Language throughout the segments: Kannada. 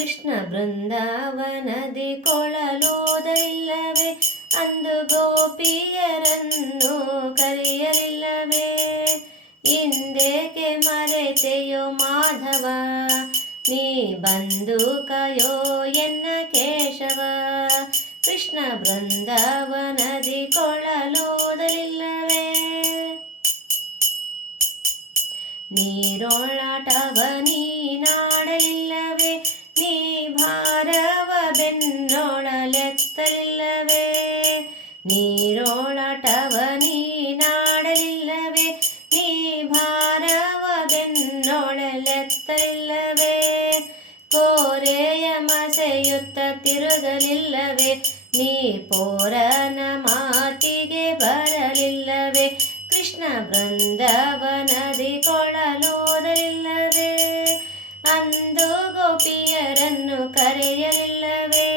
ಕೃಷ್ಣ ಬೃಂದಾವನದಿ ಕೊಳಲೋದಲಿಲ್ಲವೇ, ಅಂದು ಗೋಪಿಯರನ್ನು ಕರೆಯಲಿಲ್ಲವೇ. ಇಂದೇಕೆ ಮರೆತೆಯೋ ಮಾಧವ, ನೀ ಬಂದು ಕಯೋ ಎನ್ನ ಕೇಶವ. ಕೃಷ್ಣ ಬೃಂದಾವನದಿ ಕೊಳಲೋದಲಿಲ್ಲವೇ, ನೀರೊಳಾಟವ ನೀನಾಡಲಿಲ್ಲವೇ, ನೀ ಭಾರವ ಬೆನ್ನೊಳಲೆತ್ತಲಿಲ್ಲವೇ. ನೀರೊಳಾಟವ ನೀನಾಡಲಿಲ್ಲವೇ, ನೀ ಭಾರವ ಬೆನ್ನೊಳಲೆತ್ತಲಿಲ್ಲವೇ. ಕೋರೆಯ ಮಸೆಯುತ್ತ ತಿರುಗಲಿಲ್ಲವೇ, ನೀ ಪೋರನ ಮಾತಿಗೆ ಬರಲಿಲ್ಲವೇ. ಕೃಷ್ಣ ಬೃಂದಾವನದಿ ಕೊಳಲೋದಲಿಲ್ಲವೇ, ಅಂದು ಗೋಪಿಯರನ್ನು ಕರೆಯಲಿಲ್ಲವೇ.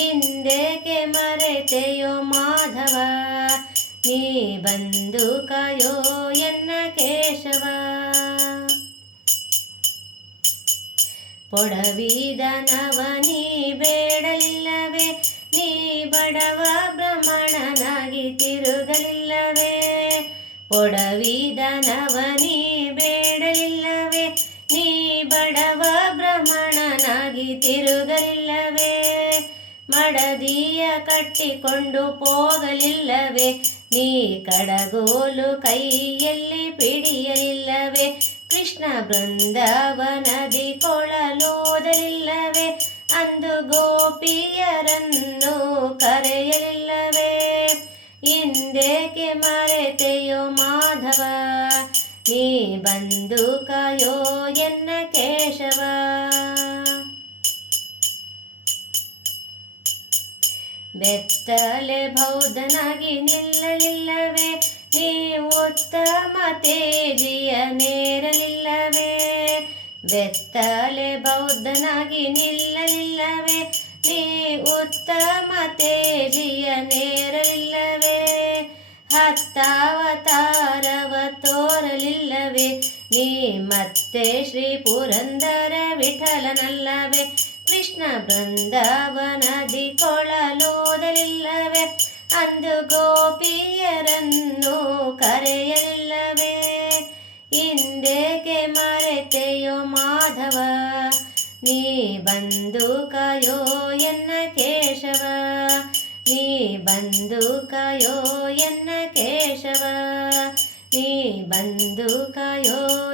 ಇಂದೇಕೆ ಮರೆತೆಯೋ ಮಾಧವ, ನೀ ಬಂದು ಕಾಯೋ ಎನ್ನ ಕೇಶವ. ಪೊಡವಿದನವ ನೀ ಬೇಡಲಿಲ್ಲವೇ, ನೀ ಬಡವ ಬ್ರಹ್ಮಣನಾಗಿ ತಿರುಗಲಿಲ್ಲವೇ. ಪೊಡವಿದನವ ನೀ ಬೇಡಲಿಲ್ಲವೇ, ನೀ ಬಡವ ಬ್ರಹ್ಮಣನಾಗಿ ತಿರುಗಲಿಲ್ಲವೇ. ಮಡದಿಯ ಕಟ್ಟಿಕೊಂಡು ಹೋಗಲಿಲ್ಲವೇ, ನೀ ಕಡಗೋಲು ಕೈಯಲ್ಲಿ ಪಿಡಿಯಲಿಲ್ಲವೇ. ಕೃಷ್ಣ ಬೃಂದಾವನದಿ ಕೊಳಲೋದಲಿಲ್ಲವೇ, ಅಂದು ಗೋಪಿಯರನ್ನು ಕರೆಯಲಿಲ್ಲವೇ. ಇಂದೇಕೆ ಮರೆತೆಯೋ ಮಾಧವ, ನೀ ಬಂದು ಕಾಯೋ ಎನ್ನ ಕೇಶವ. ಬೆತ್ತಲೆ ಬೌದ್ಧನಾಗಿ ನಿಲ್ಲಲಿಲ್ಲವೇ, ನೀ ಉತ್ತಮ ತೇಜಿಯ ನೇರಲಿಲ್ಲವೇ. ಬೆತ್ತಲೆ ಬೌದ್ಧನಾಗಿ ನಿಲ್ಲಲಿಲ್ಲವೇ, ನೀ ಉತ್ತಮ ತೇಜಿಯ ನೇರಲಿಲ್ಲವೇ. ಹತ್ತಾವತಾರವ ತೋರಲಿಲ್ಲವೇ, ನೀ ಮತ್ತೆ ಶ್ರೀ ಪುರಂದರ ವಿಠಲನಲ್ಲವೇ. ಕೃಷ್ಣ ಬೃಂದಾವನದಿ ಕೊಳಲೋದಲಿಲ್ಲವೇ, ಅಂದು ಗೋಪಿಯರನ್ನು ಕರೆಯಲಿಲ್ಲವೇ. ಇಂದೇಕೆ ಮರೆತೆಯೋ ಮಾಧವ, ನೀ ಬಂದು ಕಾಯೋ ಎನ್ನ ಕೇಶವ. ನೀ ಬಂದು ಕಾಯೋ ಎನ್ನ ಕೇಶವ, ನೀ ಬಂದು ಕಾಯೋ